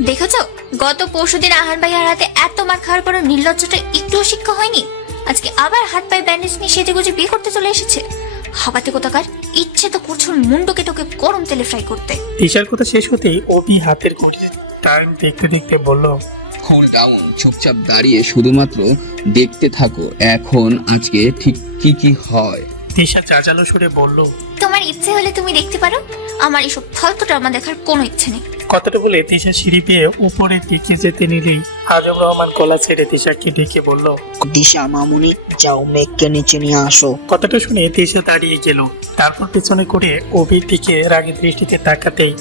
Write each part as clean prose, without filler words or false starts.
দেখেছো, গত পরশুদিন আহান ভাইয়ার হাতে এত মার খাওয়ার পর নির্লজ্জটা একটুও শিক্ষা হয়নি। আজকে আবার হাত পায়ে ব্যান্ডেজ নিয়ে সেজে গুজে বিয়ে করতে চলে এসেছে। হাবাতে কোথাকার, ইচ্ছে তো করছো মুন্ডকে তোকে গরম তেলে ফ্রাই করতে। তিশার কথা শেষ হতেই অপি হাতের ঘড়ির টাইম দেখতে দেখতে বলল, কুল ডাউন, চুপচাপ দাঁড়িয়ে শুধুমাত্র দেখতে থাকো এখন আজকে ঠিক কি কি হয়। তিশা চাচালো সুরে বলল, তোমার ইচ্ছে হলে তুমি দেখতে পারো, আমার এসব ফালতু ড্রামা দেখার কোনো ইচ্ছে নেই। কথাটা বলে তিশা সিঁড়ি পেয়ে উপরের দিকে যেতে নিলেই আজম রহমান গলা ছেড়ে তিশাকে ডেকে বলল, দিশা মামুনি, যাও মেঘকে নিচে নিয়ে আসো। কথাটা শুনে তিশা দাঁড়িয়ে গেল। তারপর পেছনে করে অবির দিকে রাগী দৃষ্টিতে তাকাতেই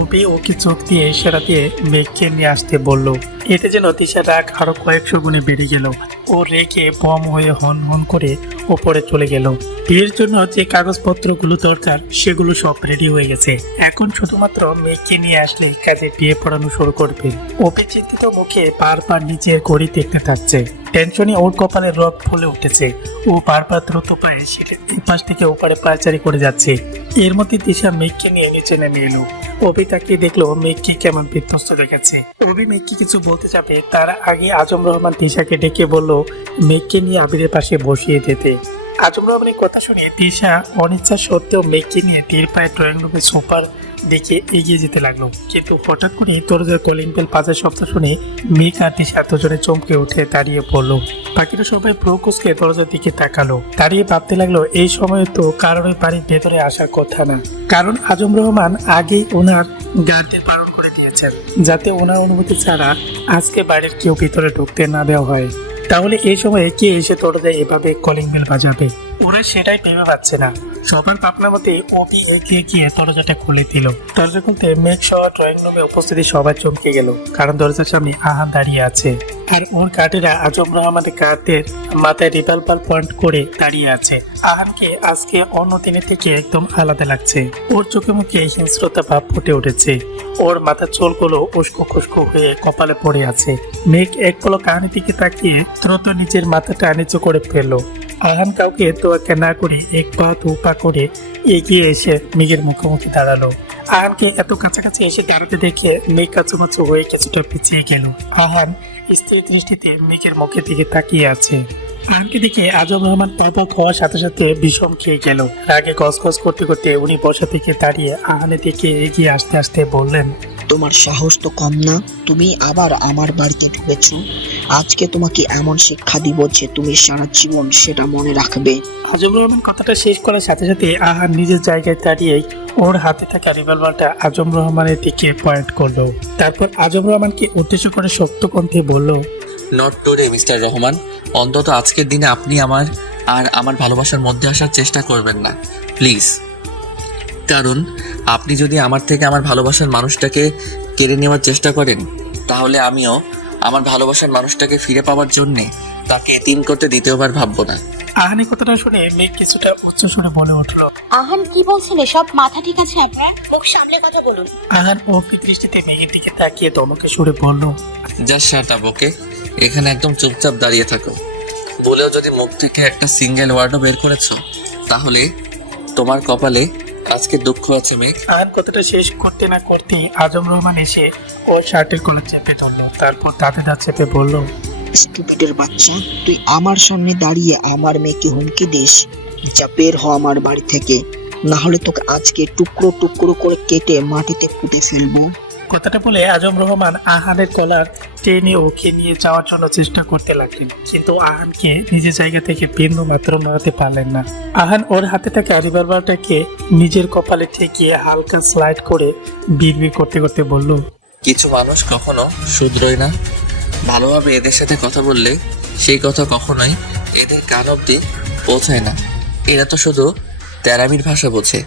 অবি ওকে চোখ দিয়ে ইশারা দিয়ে মেঘকে নিয়ে আসতে বলল। এতে যেন তিশার রাগ আরো কয়েকশো গুণে বেড়ে গেল। ও রেগে বম হয়ে হন হন করে ওপরে চলে গেল। বিয়ের জন্য যে কাগজপত্রগুলো দরকার সেগুলো সব রেডি হয়ে গেছে। এখন শুধুমাত্র মেঘকে নিয়ে আসলে কাজে বিয়ে পড়ানো শুরু করবে। অপি চিন্তিত মুখে বারবার নিচের ঘড়ি দেখতে থাকছে। টেনশনে ওর কপালে রক ফুলে উঠেছে। ও বারবার দ্রুত পায়ে সেটা এপাশ থেকে ওপারে পায়চারি করে যাচ্ছে। এর মধ্যে দিশা মেঘকে নিয়ে নিচে নেমে এলো। অভি তাকিয়ে দেখলো মেঘকে কেমন বিধ্বস্ত দেখাচ্ছে। অভি মেঘকে কিছু বলতে যাবে তার আগে আজম রহমান তিশাকে ডেকে বলল মেঘকে নিয়ে আবিরের পাশে বসিয়ে দিতে। আজম রহমানের কথা শুনে তিশা অনিচ্ছা সত্ত্বেও মেঘকে নিয়ে তীর পায়ে ড্রয়িং রুমে সোফার দিকে এগিয়ে যেতে লাগলো। কিন্তু হঠাৎ করে দরজার কলিং বেল বাজার শব্দ শুনে মেঘ আর তিশা দুজনে চমকে উঠে দাঁড়িয়ে পড়লো। বাকিরা সবাই প্রকুশকে দরজার দিকে তাকালো। দাঁড়িয়ে ভাবতে লাগলো এই সময় তো কারোর বাড়ির ভেতরে আসার কথা না, কারণ আজম রহমান আগেই ওনার গার্ডদের বারণ করে দিয়েছেন যাতে ওনার অনুমতি ছাড়া আজকে বাড়ির কেউ ভিতরে ঢুকতে না দেওয়া হয়। তাহলে এই সময়ে কে এসে দরজায় এভাবে কলিং বেল বাজাবে? ওরা সেটাই ভেবে পাচ্ছে না। সবার ভাবনা মতে অপি এগিয়ে গিয়ে দরজাটা খুলে দিল। দরজা খুলতে মেঘ সহ ড্রয়িং রুমে উপস্থিতি সবাই চমকে গেল, কারণ দরজার সামনে আহান দাঁড়িয়ে আছে আর ওর গার্ডেরা আজম রহমানের গার্ডদের মাথায় রিভলভার পয়েন্ট করে দাঁড়িয়ে আছে। আহানকে আজকে অন্য দিনের থেকে একদম আলাদা লাগছে। ওর চোখে মুখে হিংস্রতা ভাব ফুটে উঠেছে। ওর মাথার চুলগুলো উস্কো খুস্কো হয়ে কপালে পড়ে আছে। মেঘ এক পলক আহানের দিকে তাকিয়ে দ্রুত নিজের মাথাটা নিচু করে ফেললো। আহান কাউকে তোয়াক্কা না করে এক পা দু পা করে এগিয়ে এসে মেঘের মুখোমুখি দাঁড়ালো। আহানকে এত কাছাকাছি এসে দাঁড়াতে দেখে মেঘ কাছুমাছু হয়ে কিছুটা পিছিয়ে গেল। আহান স্থির দৃষ্টিতে মেঘের মুখের দিকে তাকিয়ে আছে। আহানকে দেখে আজম রহমান অবাক হওয়ার সাথে সাথে বিষম খেয়ে গেল। রাগে গসগস করতে করতে উনি বসা থেকে দাঁড়িয়ে আহানের দিকে এগিয়ে আসতে আসতে বললেন, তোমার সাহস তো কম না, তুমি আবার আমার বাড়িতে ঢুকেছো। আজকে তোমাকে এমন শিক্ষা দিব যে তুমি সারা জীবন সেটা মনে রাখবে। আজম রহমান কথাটা শেষ করার সাথে সাথে আহান নিজের জায়গায় দাঁড়িয়ে ওর হাতে থাকা রিভলভারটা আজম রহমানের দিকে পয়েন্ট করলো। তারপর আজম রহমানকে উদ্দেশ্য করে শক্ত কণ্ঠে বলল, নট টুডে মিস্টার রহমান, অন্তত আজকের দিনে আপনি আমার আর আমার ভালোবাসার মধ্যে আসার চেষ্টা করবেন না প্লিজ। কারণ আপনি যদি আমার থেকে আমার ভালোবাসার মানুষটাকে কেড়ে নেওয়ার চেষ্টা করেন তাহলে আমিও আমার ভালোবাসার মানুষটাকে ফিরে পাওয়ার জন্যে তাকে এতিম করতে দ্বিতীয়বার ভাববো না। আহানি কথাটা শুনে মেঘ কিছুটা উচ্চ স্বরে বলে উঠলো, আহান কি বলছেন এসব? মাথা ঠিক আছে আপনার? মুখ সামলে কথা বলুন। আহান অপি দৃষ্টিতে মেঘের দিকে তাকিয়ে দমকে সুরে বলল, জাস্ট শাট আপ, ওকে? এখানে একদম চুপচাপ দাঁড়িয়ে থাকো। বলেও যদি মুখ থেকে একটা সিঙ্গেল ওয়ার্ডও বের করেছো তাহলে তোমার কপালে আজকে দুঃখ আছে মেঘ। আহান কথাটা শেষ করতে না করতে আজম রহমান এসে ওর শার্টের কলার চেপে ধরলো। তারপর দাঁতে দাঁত চেপে বলল, স্টুপিডের বাচ্চা, তুই আমার সামনে দাঁড়িয়ে আমার মেয়েকে হুমকি দিস? যা বের হ আমার বাড়ি থেকে, না হলে তোকে আজকে টুকরো টুকরো করে কেটে মাটিতে পুঁতে ফেলবো। কথাটা বলে আজম রহমান আহানের কলার টেনে ওকে নিয়ে যাওয়ার জন্য চেষ্টা করতে লাগলেন, কিন্তু আহানকে নিজের জায়গা থেকে বিন্দু মাত্র নড়াতে পারলেন না। আহান ওর হাতে থাকা রিভলভারটাকে নিজের কপালে ঠেকিয়ে হালকা স্লাইড করে বিড়বিড় করতে করতে বলল, কিছু মানুষ কখনো শুধরোয় না। ভালোভাবে এদের সাথে কথা বললে সেই কথা কখনোই এদের কান অব্দি পৌঁছায় না। এরা তো শুধু তেরামির ভাষা বোঝে।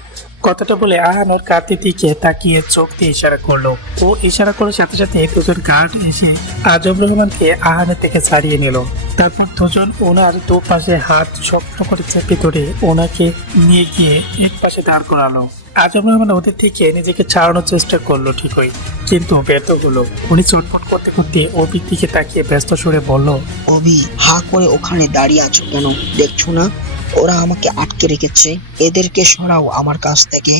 কথাটা বলে আহান ওর কাঁধের দিকে তাকিয়ে চোখ দিয়ে ইশারা করলো। ও ইশারা করার সাথে সাথে দুজন গার্ড এসে আজম রহমানকে আহানের থেকে ছাড়িয়ে নিল। তারপর দুজন ওনার দুপাশে হাত শক্ত করে চেপে ধরে ওনাকে নিয়ে গিয়ে এক পাশে দাঁড় করালো। আজম রহমান ওদের থেকে নিজেকে ছাড়ানোর চেষ্টা করলো ঠিকই, কিন্তু ব্যর্থ হলো। উনি চটপট করতে করতে অভির দিকে তাকিয়ে ব্যস্ত সুরে বলল, অভি, হা করে ওখানে দাঁড়িয়ে আছো কেন? দেখছো না ওরা আমাকে আটকে রেখেছে? এদেরকে সরাও আমার কাছ থেকে।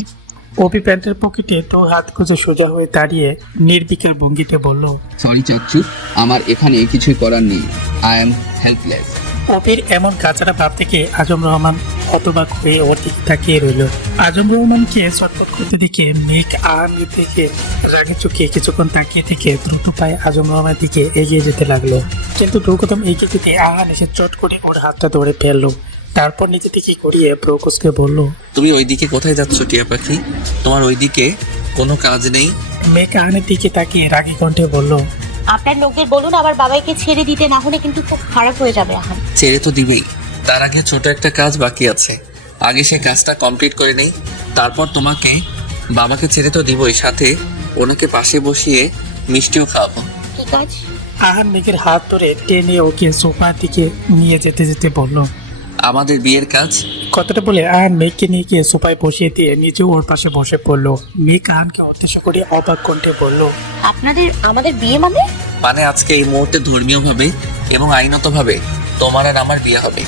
অপি প্যান্টের পকেটে তো হাত খুঁজে সোজা হয়ে দাঁড়িয়ে নির্বিকার ভঙ্গিতে বলল, সরি চাচ্চু, আমার এখানে কিছুই করার নেই। I am helpless. অপির এমন কাঁচারা ভাব থেকে আজম রহমান হতবাক হয়ে ওর দিকে তাকিয়ে রইল। আজম রহমানকে চটপট করতে দেখে মেঘ আহানের দিকে রাগে চোখে কিছুক্ষণ তাকিয়ে থেকে দ্রুত পায়ে আজম রহমানের দিকে এগিয়ে যেতে লাগলো। কিন্তু দ্রুততম এগিয়ে যেতে আহান এসে চট করে ওর হাতটা ধরে ফেললো। তারপর নিজে থেকে করিয়ে প্রকোশকে বলল, তুমি ওইদিকে কোথায় যাচ্ছ টিয়া পাখি? তোমার ওইদিকে কোনো কাজ নেই? মেঘ আহানের দিকে তাকিয়ে রাগী কণ্ঠে বলল, আপনার লোকদের বলুন আমার বাবাইকে ছেড়ে দিতে, না হলে কিন্তু খুব খারাপ হয়ে যাবে আহান। ছেড়ে তো দিবেই, তার আগে ছোট একটা কাজ বাকি আছে। আগে সে কাজটা কমপ্লিট করে নেই, তারপর তোমাকে বাবাকে ছেড়ে তো দিবই, সাথে ওনাকে পাশে বসিয়ে মিষ্টিও খাওয়াবো। কি কাজ? আহান মেঘের হাত ধরে টেনে ওকে সোফার দিকে নিয়ে যেতে যেতে বলল, আমাদের বিয়ের কাজ। কথাটা বলে আহান মেঘকে নিয়ে গিয়ে সোফায় বসিয়ে দিয়ে নিজেও ওর পাশে বসে পড়লো। মেঘ আহানকে উদ্দেশ্য করে অবাক কণ্ঠে বলল, আমাদের বিয়ে মানে? মানে আজকে এই মুহূর্তে ধর্মীয়ভাবে এবং আইনতভাবে তোমার আর আমার বিয়ে হবে।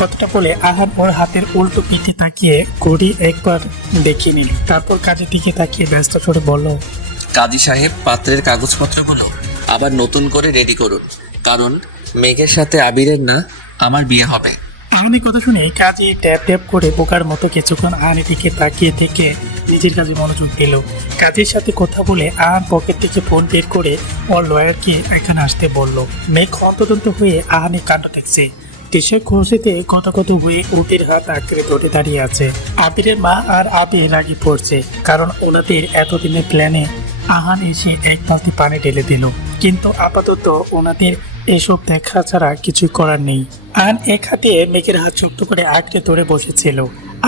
কথাটা বলে আহান ওর হাতের উল্টো পিঠে তাকিয়ে ঘড়ি একবার দেখিয়ে নিল। তারপর কাজের দিকে তাকিয়ে ব্যস্ত করে বলল, কাজী সাহেব, পাত্রের কাগজপত্রগুলো আবার নতুন করে রেডি করুন, কারণ মেঘের সাথে আবিরের না আমার বিয়ে হবে। আহানের কথা শুনে কাজে ট্যাপ ট্যাপ করে বোকার মতো কিছুক্ষণ আহানের দিকে তাকিয়ে থেকে নিজের কাজে মনোযোগ দিল। কাজের সাথে কথা বলে আহান পকেট থেকে ফোন বের করে ওর লয়ারকে এখানে আসতে বলল। মেঘ হন্তদন্ত হয়ে আহানের কাণ্ড দেখছে। টিশার্ট খুশিতে কত কত হয়ে উটের হাত আঁকড়ে ধরে দাঁড়িয়ে আছে। আবিরের মা আর আবির রাগি পড়ছে, কারণ ওনাদের এতদিনের প্ল্যানে আহান এসে এক বালতি পানি ঢেলে দিল। কিন্তু আপাতত ওনাদের এসব দেখা ছাড়া কিছুই করার নেই। আহান এক হাতে মেঘের হাত শক্ত করে আঁকড়ে ধরে বসেছিল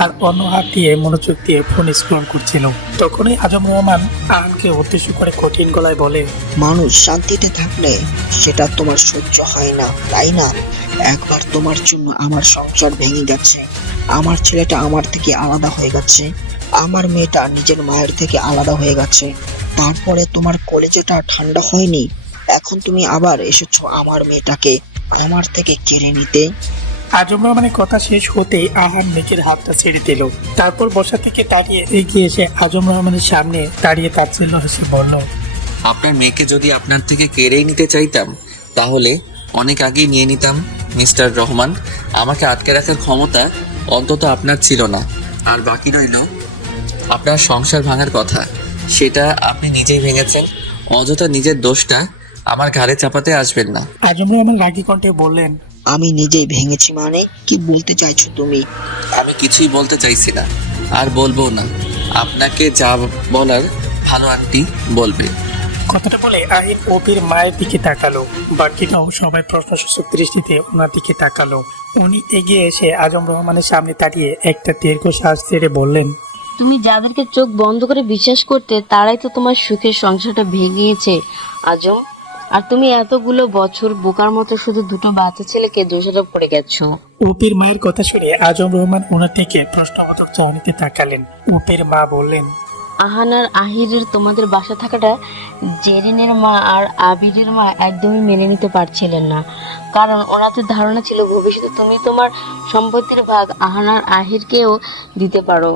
আর অন্য হাত দিয়ে মনোযোগ দিয়ে ফোন স্ক্রল করছিল। তখনই আজম রহমান আহানকে উদ্দেশ্য করে কঠিন গলায় বলে, মানুষ শান্তিতে থাকলে সেটা তোমার সহ্য হয় না, তাই না? একবার তোমার জন্য আমার সংসার ভেঙে গেছে, আমার ছেলেটা আমার থেকে আলাদা হয়ে গেছে, আমার মেয়েটা নিজের মায়ের থেকে আলাদা হয়ে গেছে, তারপরে তোমার কলেজেটা ঠান্ডা হয়নি, এখন তুমি আবার এসেছো আমার মেয়েটাকে আমার থেকে কেড়ে নিতে। আজম রহমানের কথা শেষ হতেই আহান মেঘের হাতটা ছেড়ে দিল। তারপর বসা থেকে দাঁড়িয়ে এগিয়ে এসে আজম রহমানের সামনে দাঁড়িয়ে তাচ্ছিল্য হেসে বলল, আপনার মেয়েকে যদি আপনার থেকে কেড়েই নিতে চাইতাম তাহলে অনেক আগেই নিয়ে নিতাম মিস্টার রহমান। আমাকে আটকে রাখার ক্ষমতা অন্তত আপনার ছিল না। আর বাকি রইল আপনার সংসার ভাঙার কথা, সেটা আপনি নিজেই ভেঙেছেন। অযথা নিজের দোষটা আমার ঘাড়ে চাপাতে আসবেন না। আজম রহমান রাগী কণ্ঠে বললেন, আমি নিজেই ভেঙেছি মানে? কি বলতে চাইছো তুমি? আমি কিছুই বলতে চাইছি না, আর বলবো না। আপনাকে যা বলার ভালো আন্টি বলবে। কথাটা বলে আহির অপির মায়ের দিকে তাকালো। বাকিটাও সবাই প্রশ্নসূচক দৃষ্টিতে ওনার দিকে তাকালো। উনি এগিয়ে এসে আজম রহমানের সামনে দাঁড়িয়ে একটা দীর্ঘশ্বাস ছেড়ে বললেন, তুমি যাদেরকে চোখ বন্ধ করে বিশ্বাস করতে তারাই তো তোমার সুখের সংসারটা ভেঙেছে আজম। আর তুমি এতগুলো বছর বোকার মতো শুধু দুটো বাচ্চা ছেলেকে দোষারোপ করে গেছো। অপির মায়ের কথা শুনে আজম রহমান ওনার থেকে প্রশ্নবোধক চাহনিতে তাকালেন। অপির মা বললেন, আহান আর আহিরের তোমাদের বাসা থাকাটা জেরিনের মা আর আবিরের মা একদমই মেনে নিতে পারছিলেন না, কারণ ওনাদের ধারণা ছিল ভবিষ্যতে তুমি তোমার সম্পত্তির ভাগ আহান আর আহিরকেও দিতে পারো।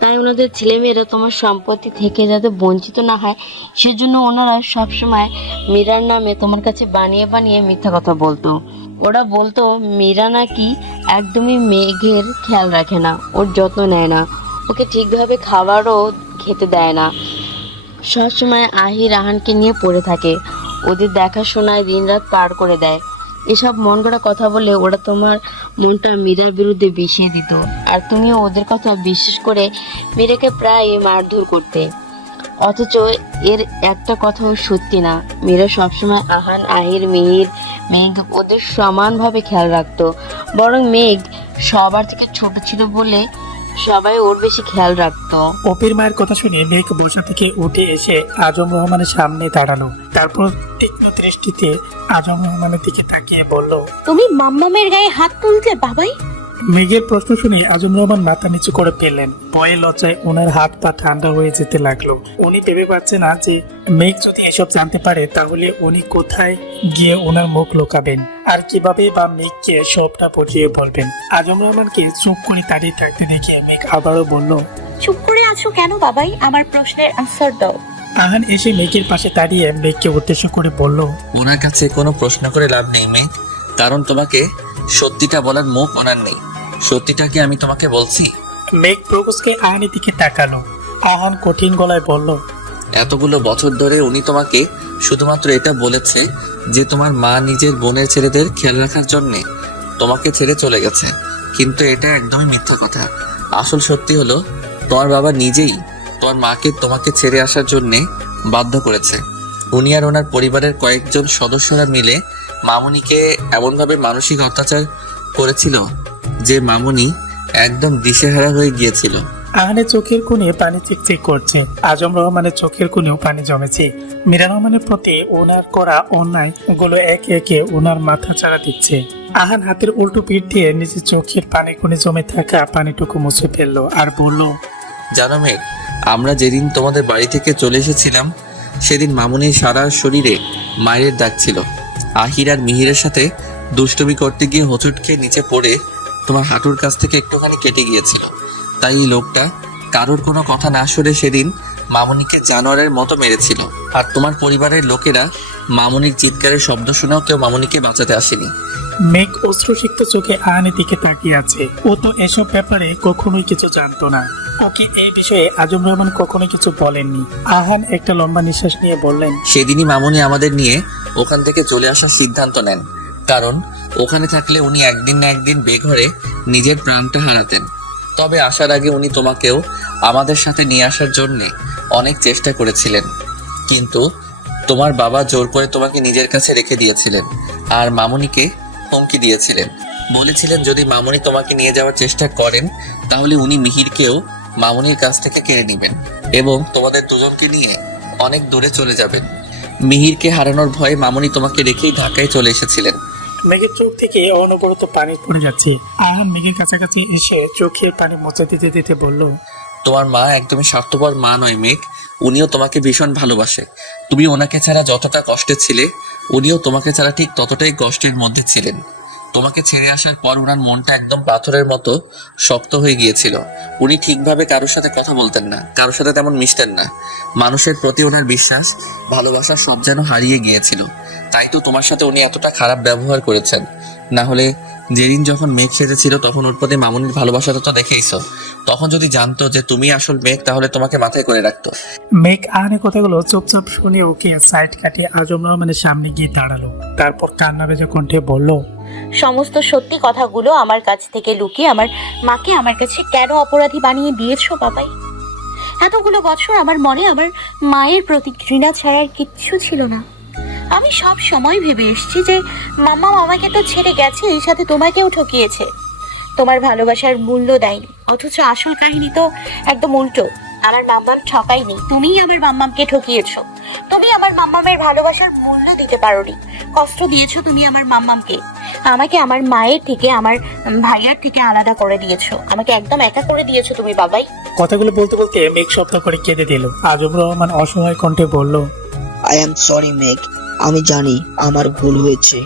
তাই ওনাদের ছেলেমেয়েরা তোমার সম্পত্তি থেকে যাতে বঞ্চিত না হয় সেজন্য ওনারা সবসময় মীরার নামে তোমার কাছে বানিয়ে বানিয়ে মিথ্যা কথা বলতো। ওরা বলতো মীরা নাকি একদমই মেঘের খেয়াল রাখে না, ওর যত্ন নেয় না, ওকে ঠিকভাবে খাবারও খেতে দেয় না, সবসময় আহির আহানকে নিয়ে পড়ে থাকে, ওদের দেখাশোনায় দিনরাত পার করে দেয়। এসব মন গড়া কথা বলে ওরা তোমার মনটা মীরার বিরুদ্ধে বিষিয়ে দিত, আর তুমিও ওদের কথা বিশ্বাস করে মীরাকে প্রায় মারধর করতে। অথচ এর একটা কথাও সত্যি না। মীরা সবসময় আহান, আহির, মিহির, মেঘ ওদের সমানভাবে খেয়াল রাখতো। বরং মেঘ সবার থেকে ছোট ছিল বলে সবাই ওর বেশি খেয়াল রাখতো। অপির মায়ের কথা শুনে মেঘ বসা থেকে উঠে এসে আজম রহমানের সামনে দাঁড়ালো। তারপর তীক্ষ্ণ দৃষ্টিতে আজম রহমানের দিকে তাকিয়ে বলল, তুমি মাম্মামের গায়ে হাত তুলতে বাবাই? মেঘের প্রশ্ন শুনে আজম রহমান মাথা নিচু করে পেলেন। ভয়ে লজ্জায় ওনার হাত পা ঠান্ডা হয়ে যেতে লাগলো। উনি ভেবে পাচ্ছে না যে মেঘ যদি এসব জানতে পারে তাহলে উনি কোথায় গিয়ে ওনার মুখ লুকাবেন আর কিভাবে বা মেঘকে সবটা বুঝিয়ে বলবেন। আজম রহমানকে চুপ করে দাঁড়িয়ে থাকতে দেখে মেঘ আবারও বলল, চুপ করে আছো কেন বাবাই? আমার প্রশ্নের আনসার দাও। আহান এসে মেঘের পাশে দাঁড়িয়ে মেঘকে উদ্দেশ্য করে বলল, ওনার কাছে কোনো প্রশ্ন করে লাভ নেই মেঘ, কারণ তোমাকে সত্যিটা বলার মুখ ওনার নেই। সত্যিটা কি আমি তোমাকে বলছি? মেঘ প্রবোজকে আহানের দিকে তাকালো। আহান কঠিন গলায় বলল, এতগুলো বছর ধরে উনি তোমাকে শুধুমাত্র এটা বলেছে যে তোমার মা নিজের বোনের ছেলেদের খেয়াল রাখার জন্যে তোমাকে ছেড়ে চলে গেছে, কিন্তু এটা একদমই মিথ্যা কথা। আসল সত্যি হলো তোমার বাবা নিজেই তোমার মাকে তোমাকে ছেড়ে আসার জন্যে বাধ্য করেছে। উনি আর ওনার পরিবারের কয়েকজন সদস্যরা মিলে মামুনিকে এমনভাবে মানসিক অত্যাচার করেছিল যে মামুনি একদম দিশেহারা হয়ে গিয়েছিল। আহানের চোখের কোণে পানি চিকচিক করছে। আজম রহমানের চোখের কোণেও পানি জমেছে। মীরা রহমানের প্রতি ওনার করা অন্যায় গুলো একে একে ওনার মাথা চাড়া দিচ্ছে। আহান হাতের উল্টো পিঠ দিয়ে নিজের চোখের পানি কোণে জমে থাকা পানিটুকু মুছে ফেললো আর বলল, জানো মেঘ, আমরা যেদিন তোমাদের বাড়ি থেকে চলে এসেছিলাম সেদিন মামুনির সারা শরীরে মায়ের দাগ ছিল। আহির আর মিহিরের সাথে দুষ্টুমি করতে গিয়ে হোঁচট খেয়ে নিচে পড়ে তোমার হাঁটুর কাছ থেকে একটুখানি কেটে গিয়েছিল। তাই এই লোকটা কারোর কোনো কথা না শুনে সেদিন মামুনিকে জানোয়ারের মতো মেরেছিল। আর তোমার পরিবারের লোকেরা মামুনির চিৎকারের শব্দ শুনেও কেউ মামুনিকে বাঁচাতে আসেনি। মেঘ অশ্রুসিক্ত চোখে আহানের দিকে তাকিয়ে আছে। ও তো এসব ব্যাপারে কখনোই কিছু জানতো না। ওকে এই বিষয়ে আজম রহমান কখনো কিছু বলেননি। আহান একটা লম্বা নিঃশ্বাস নিয়ে বললেন, সেদিনই মামুনি আমাদের নিয়ে ওখান থেকে চলে আসার সিদ্ধান্ত নেন, কারণ ওখানে থাকলে উনি একদিন না একদিন বেঘরে নিজের প্রাণটা হারাতেন। তবে আসার আগে উনি তোমাকেও আমাদের সাথে নিয়ে আসার জন্যে অনেক চেষ্টা করেছিলেন, কিন্তু তোমার বাবা জোর করে তোমাকে নিজের কাছে রেখে দিয়েছিলেন আর মামুনিকে হুমকি দিয়েছিলেন। বলেছিলেন যদি মামুনি তোমাকে নিয়ে যাওয়ার চেষ্টা করেন তাহলে উনি মিহিরকেও মামুনির কাছ থেকে কেড়ে নেবেন এবং তোমাদের দুজনকে নিয়ে অনেক দূরে চলে যাবেন। মিহিরকে হারানোর ভয়ে মামুনি তোমাকে রেখেই ঢাকায় চলে এসেছিলেন। মেঘের চোখ থেকে অনবরত পানি পড়ে যাচ্ছে। আহান মেঘের কাছাকাছি এসে চোখের পানি মুছে দিতে দিতে বলল, তোমার মা একদমই স্বার্থপর মা নয় মেঘ, উনিও তোমাকে ভীষণ ভালোবাসে। তুমি ওনাকে ছাড়া যতটা কষ্টে ছিলে উনিও তোমাকে ছাড়া ঠিক ততটাই কষ্টের মধ্যে ছিলেন। তোমাকে ছেড়ে আসার পর ওনার মনটা একদম পাথরের মতো শক্ত হয়ে গিয়েছিল। উনি ঠিকভাবে কারোর সাথে কথা বলতেন না, কারোর সাথে তেমন মিশতেন না। মানুষের প্রতি ওনার বিশ্বাস, ভালোবাসা সব যেন হারিয়ে গিয়েছিল। তাই তো তোমার সাথে উনি এতটা খারাপ ব্যবহার করেছেন। না হলে যেদিন যখন মেঘ সেজেছিল তখন ওর প্রতি মামুনির ভালোবাসাটা তো দেখেইছো। তখন যদি জানতো যে তুমি আসল মেঘ তাহলে তোমাকে মাথায় করে রাখতো। মেঘ আহানের কথাগুলো চুপচাপ শুনে ওকে সাইড কাটিয়ে আজম রহমানের সামনে গিয়ে দাঁড়ালো। তারপর কান্না ভেজা কণ্ঠে বলল, সমস্ত সত্যি কথাগুলো আমার কাছ থেকে লুকিয়ে আমার মাকে আমার কাছে কেন অপরাধী বানিয়ে দিয়েছো বাবাই? এতগুলো বছর আমার মনে আমার মায়ের প্রতি ঘৃণা ছাড়ার কিচ্ছু ছিল না। আমি সব সময় ভেবে এসেছি যে মাম্মা আমাকে তো ছেড়ে গেছে, এই সাথে তোমাকেও ঠকিয়েছে, তোমার ভালোবাসার মূল্য দেয়নি। অথচ আসল কাহিনী তো একদম উল্টো। আমার মাম্মাম ঠকাইনি, তুমিই আমার মাম্মামকে ঠকিয়েছো। তুমি আমার মাম্মামের ভালোবাসার মূল্য দিতে পারোনি, কষ্ট দিয়েছো তুমি আমার মাম্মামকে। আমাকে আমার মায়ের থেকে, আমার ভাইয়ার থেকে আলাদা করে দিয়েছো, আমাকে একদম একা করে দিয়েছো তুমি বাবাই। কথাগুলো বলতে বলতে মেঘ শব্দ করে কেঁদে দিল। আজম রহমান অসহায় কণ্ঠে বলল, আই এম সরি মেঘ, আমি জানি আমার ভুল হয়েছে।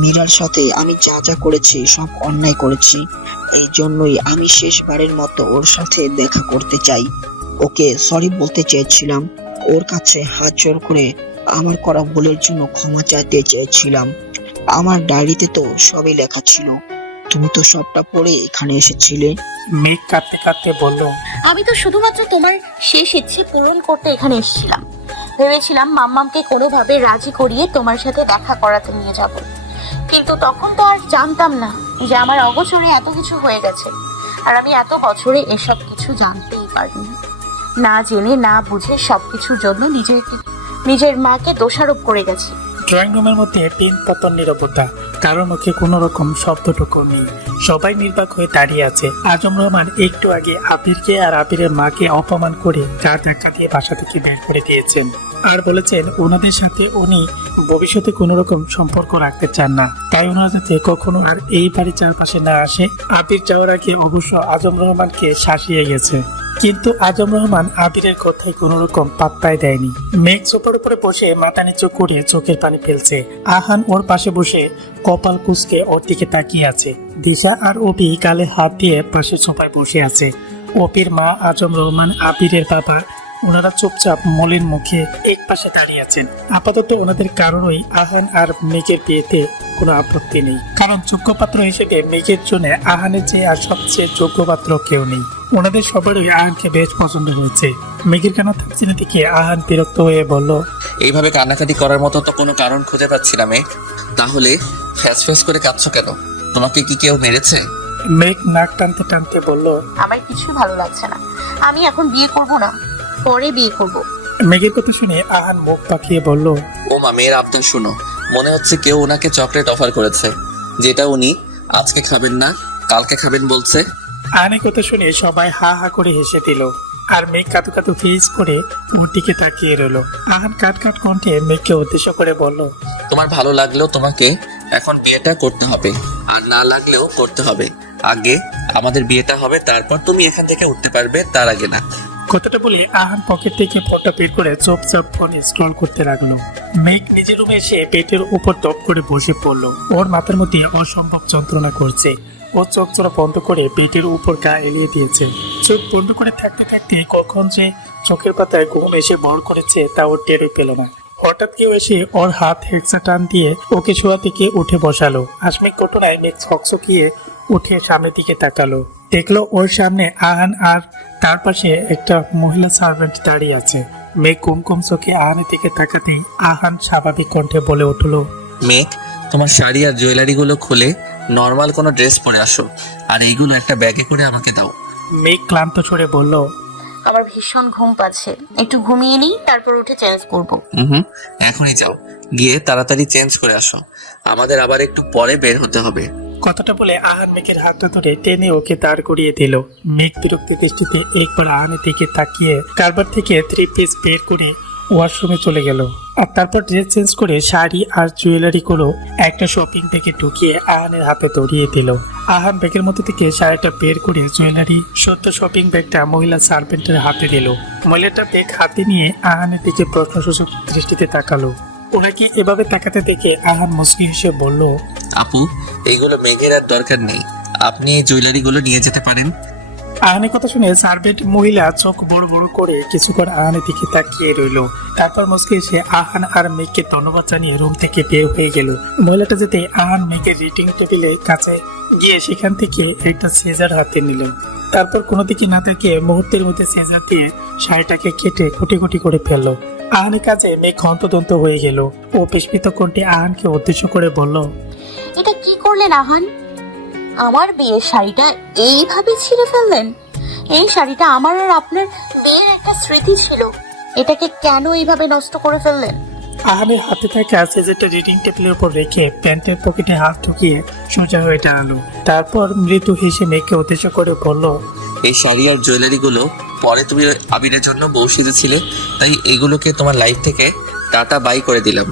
মীরার সাথে আমি যা যা করেছি সব অন্যায় করেছি। এই জন্যই আমি শেষবারের মতো ওর সাথে দেখা করতে চাই। ওকে সরি বলতে চেয়েছিলাম, ওর কাছে হাত জোর করে আমার করা ভুলের জন্য ক্ষমা চাইতে চেয়েছিলাম। আমার ডায়েরিতে তো সবই লেখা ছিল, তুমি তো সবটা পড়ে এখানে এসেছিলে। মেঘ কাঁদতে কাঁদতে বলল, আমি তো শুধুমাত্র তোমার শেষ ইচ্ছে পূরণ করতে এখানে এসেছিলাম। ভেবেছিলাম মাম্মামকে কোনোভাবে রাজি করিয়ে তোমার সাথে দেখা করাতে নিয়ে যাব, কিন্তু তখন তো আর জানতাম না যে আমার অগোচরে এত কিছু হয়ে গেছে। আর আমি এত বছরে এসব কিছু জানতেই পারিনি। না জেনে না বুঝে সবকিছুর জন্য নিজের মাকে দোষারোপ করে গেছি। ড্রয়িং রুমের মধ্যে পিন পতন নীরবতা। কারো মুখে কোনো রকম শব্দটুকু নেই। সবাই নির্বাক হয়ে দাঁড়িয়ে আছে। আজম রহমান একটু আগে আবিরকে আর আবিরের মাকে অপমান করে গা ধাক্কা দিয়ে বাসা থেকে বের করে দিয়েছেন আর বলেছেন ওনাদের সাথে উনি ভবিষ্যতে কোনো রকম সম্পর্ক রাখতে চান না, তাই ওনারা যাতে কখনো আর এই বাড়ির চারপাশে না আসে। আবির যাওয়ার আগে অবশ্য আজম রহমানকে শাসিয়ে গেছে, কিন্তু আজম রহমান আবিরের কথায় কোনো রকম পাত্তাই দেয়নি। মেঘ সোফার উপরে বসে মাথা নিচু করে চোখের পানি ফেলছে। আহান ওর পাশে বসে কপাল কুঁচকে ওর দিকে তাকিয়ে আছে। দিশা আর অপি গালে হাত দিয়ে পাশে সোফায় বসে আছে। অপির মা, আজম রহমান, আবিরের বাবা ওনারা চুপচাপ মলিন মুখে এক পাশে দাঁড়িয়ে আছেন। আপাতত ওনাদের কারণেই আহান আর মেঘের বিয়েতে কোনো আপত্তি নেই, কারণ যোগ্য পাত্র হিসেবে মেঘের জন্য আহানের চেয়ে আর সবচেয়ে যোগ্য পাত্র কেউ নেই। ওনাদের সবারই আহানকে বেশ পছন্দ হয়েছে। মেঘের কান্না থামছে না দেখে আহান বিরক্ত হয়ে বলল, এইভাবে কান্নাকাটি করার মতো তো কোনো কারণ খুঁজে পাচ্ছি না মেঘ। তাহলে ফ্যাস করে কাঁদছো কেন? তোমাকে কি কেউ মেরেছে? মেঘ নাক টানতে টানতে বলল, আমার কিছু ভালো লাগছে না, আমি এখন বিয়ে করব না, পরে বিয়ে করব। মেঘের কথা শুনে আহান মুখ পাকিয়ে বলল, ও মা, মেয়ের আবদার শুনো। মনে হচ্ছে কেউ ওনাকে চকলেট অফার করেছে, যেটা উনি আজকে খাবেন না, কালকে খাবেন বলছে। আহানের কথা শুনে সবাই হা হা করে হেসে দিল আর মেঘ কাতু কাতু ফেস করে ওর দিকে তাকিয়ে রইল। আহান কাট কাট কণ্ঠে মেঘকে উদ্দেশ্য করে বলল, তোমার ভালো লাগলেও তোমাকে এখন বিয়েটা করতে হবে, আর না লাগলেও করতে হবে। আগে আমাদের বিয়েটা হবে, তারপর তুমি এখান থেকে উঠতে পারবে, তার আগে না। কথাটা বলে আহান পকেট থেকে ফোনটা বের করে চুপচাপ ফোনে স্ক্রল করতে লাগলো। মেঘ নিজের রুমে এসে পেটের উপর টপ করে বসে পড়লো। ওর মাথার মধ্যে অসম্ভব যন্ত্রণা করছে। ও চোখ চোরা বন্ধ করে পেটের উপর গা এলিয়ে দিয়েছে। চোখ বন্ধ করে থাকতে থাকতে কখন যে চোখের পাতায় ঘুম এসে ভর করেছে তা ওর টেরই পেল না। হঠাৎ কেউ এসে ওর হাত হেক্সা টান দিয়ে ওকে শোয়া থেকে উঠে বসালো। আসমিক ঘটনায় মেঘ ছকছকিয়ে উঠে সামনের দিকে তাকালো। দেখলো ওর সামনে আহান আর তার পাশে একটা মহিলা সার্ভেন্ট দাঁড়িয়ে আছে। মেঘ কুমকুম চোখে আহানের দিকে তাকাতেই আহান স্বাভাবিক কণ্ঠে বলে উঠলো, মেঘ, তোমার শাড়ি আর জুয়েলারিগুলো খুলে নর্মাল কোনো ড্রেস পরে আসো, আর এইগুলো একটা ব্যাগে করে আমাকে দাও। মেঘ ক্লান্ত ছড়ে বলল, আমার ভীষণ ঘুম পাচ্ছে, একটু ঘুমিয়ে নিই, তারপর উঠে চেঞ্জ করব। হুম, এখনই যাও, গিয়ে তাড়াতাড়ি চেঞ্জ করে আসো, আমাদের আবার একটু পরে বের হতে হবে। কথাটা বলে আহান মেঘের হাতটা ধরে টেনে ওকে দাঁড় করিয়ে দিল। মেঘ বিরক্তি দৃষ্টিতে একবার আহানের দিকে তাকিয়ে কারবার থেকে 3 পিস বের করে ওয়াশরুমে চলে গেল। আর তারপর ড্রেস চেঞ্জ করে শাড়ি আর জুয়েলারি গুলো একটা শপিং ব্যাগে ঢুকিয়ে আহানের হাতে ধরিয়ে দিল। আহান ব্যাগের মধ্যে থেকে শাড়িটা বের করে জুয়েলারি সত্য শপিং ব্যাগটা মহিলা সার্ভেন্টের হাতে দিল। মহিলাটা ব্যাগ হাতে নিয়ে আহানের দিকে প্রশ্নসূচক দৃষ্টিতে তাকালো। ওনাকে এভাবে তাকাতে দেখে আহান মুচকি হেসে বলল, আপু, এইগুলো মেঘের আর দরকার নেই, আপনি এই জুয়েলারিগুলো নিয়ে যেতে পারেন। আহানের কথা শুনে সার্ভেন্ট মহিলা চোখ বড় বড় করে কিছুক্ষণ আহানের দিকে তাকিয়ে রইল। তারপর মুচকি এসে আহান আর মেঘকে ধন্যবাদ জানিয়ে রুম থেকে বের হয়ে গেল। মহিলাটা যেতে আহান মেঘের রিডিং টেবিলের কাছে গিয়ে সেখান থেকে একটা সিজার হাতে নিল। তারপর কোনো দিকে না তাকিয়ে মুহূর্তের মধ্যে সিজার দিয়ে শাড়িটাকে কেটে কুটি কুটি করে ফেললো। আহানের কাছে মেঘ হন্তদন্ত হয়ে গেল। ও বিস্মিত কণ্ঠে আহানকে উদ্দেশ্য করে বলল, এটা কি করলেন আহান? আমার বিয়ের শাড়িটা এইভাবে ছিঁড়ে ফেললেন? এই শাড়িটা আমার আর আপনার বিয়ের একটা স্মৃতি ছিল, এটাকে কেন এইভাবে নষ্ট করে ফেললেন? আহানের হাতে থাকা সিজারটা রিডিং টেবিলের উপর রেখে প্যান্টের পকেটে হাত ঢুকিয়ে সোজা হয়ে দাঁড়ালো। তারপর মৃদু হেসে মেঘকে উদ্দেশ্য করে বলল, এই শাড়ি আর জুয়েলারিগুলো পরে তুমি আবিরের জন্য বউ সেজেছিলে, তাই এগুলোকে তোমার লাইফ থেকে টাটা বাই করে দিলাম।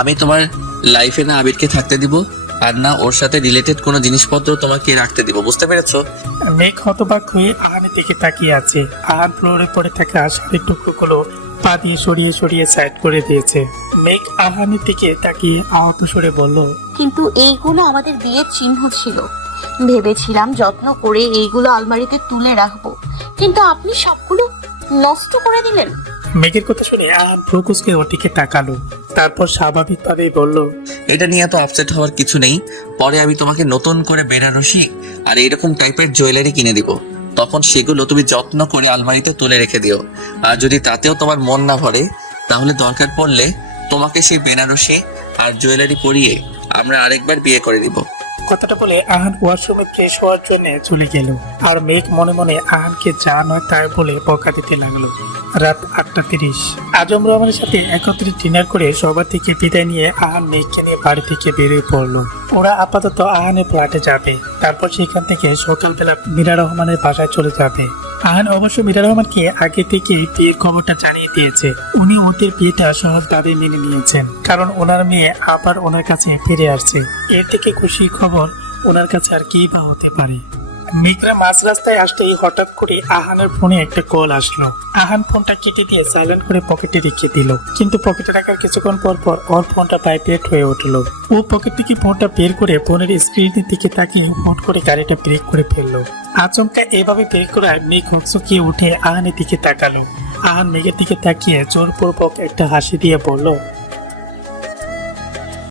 আমি তোমার লাইফে না আবিরকে থাকতে দিব, আর না ওর সাথে রিলেটেড কোনো জিনিসপত্র তোমাকে রাখতে দিব, বুঝতে পেরেছো? মেঘ হতবাক হয়ে আহানের দিকে তাকিয়ে আছে। আহান ফ্লোরে পড়ে থাকা শাড়ির টুকরোগুলো পা দিয়ে সরিয়ে সরিয়ে সাইড করে দিয়েছে। মেঘ আহানের দিকে তাকিয়ে আহত সরে বলল, কিন্তু এইগুলো আমাদের বিয়ের চিহ্ন ছিল, ভেবেছিলাম যত্ন করে এইগুলো আলমারিতে তুলে রাখবো, কিন্তু আপনি সবগুলো নষ্ট করে দিলেন। মেঘের কথা শুনে আহান প্রকুশকে ওর দিকে তাকালো। তারপর স্বাভাবিকভাবেই বলল, এটা নিয়ে এত আপসেট হওয়ার কিছু নেই, পরে আমি তোমাকে নতুন করে বেনারসি আর এরকম টাইপের জুয়েলারি কিনে দিব, তখন সেগুলো তুমি যত্ন করে আলমারিতে তুলে রেখে দিও। আর যদি তাতেও তোমার মন না ভরে, তাহলে দরকার পড়লে তোমাকে সেই বেনারসি আর জুয়েলারি পরিয়ে আমরা আরেকবার বিয়ে করে দিব। কথাটা বলে আহান ওয়াশরুমে ফ্রেশ হওয়ার জন্য চলে গেল। আর মেঘ মনে মনে আহানকে যা নয় তাই বলে বকা দিতে লাগলো। রাত 8:30। আজম রহমানের সাথে একত্রে ডিনার করে সবার থেকে বিদায় নিয়ে আহান মেঘকে নিয়ে বাড়ি থেকে বেরিয়ে পড়লো। ওরা আপাতত আহানের ফ্ল্যাটে যাবে, তারপর সেখান থেকে সকালবেলা মীরা রহমানের বাসায় চলে যাবে। আহান অবশ্য মীরা রহমানকে আগে থেকে বিয়ের খবরটা জানিয়ে দিয়েছে। উনি ওদের বিয়েটা সহজভাবে মেনে নিয়েছেন, কারণ ওনার মেয়ে আবার ওনার কাছে ফিরে আসছে। এর থেকে খুশি খবর ওনার কাছে আর কি বা হতে পারে। মেঘরা মাঝ রাস্তায় আসতেই হঠাৎ করে আহানের ফোনে একটা কল আসলো। আহান ফোনটা কেটে দিয়ে সাইলেন্ট করে পকেটে রেখে দিল, কিন্তু পকেটে রাখার কিছুক্ষণ পর পর ওর ফোনটা ভাইব্রেট হয়ে উঠলো। ও পকেট থেকে ফোনটা বের করে ফোনের স্ক্রিনের দিকে তাকিয়ে হুট করে গাড়িটা ব্রেক করে ফেললো। আচমকা এভাবে ব্রেক করায় মেঘ হকচকিয়ে উঠে আহানের দিকে তাকালো। আহান মেঘের দিকে তাকিয়ে জোরপূর্বক একটা হাসি দিয়ে বলল,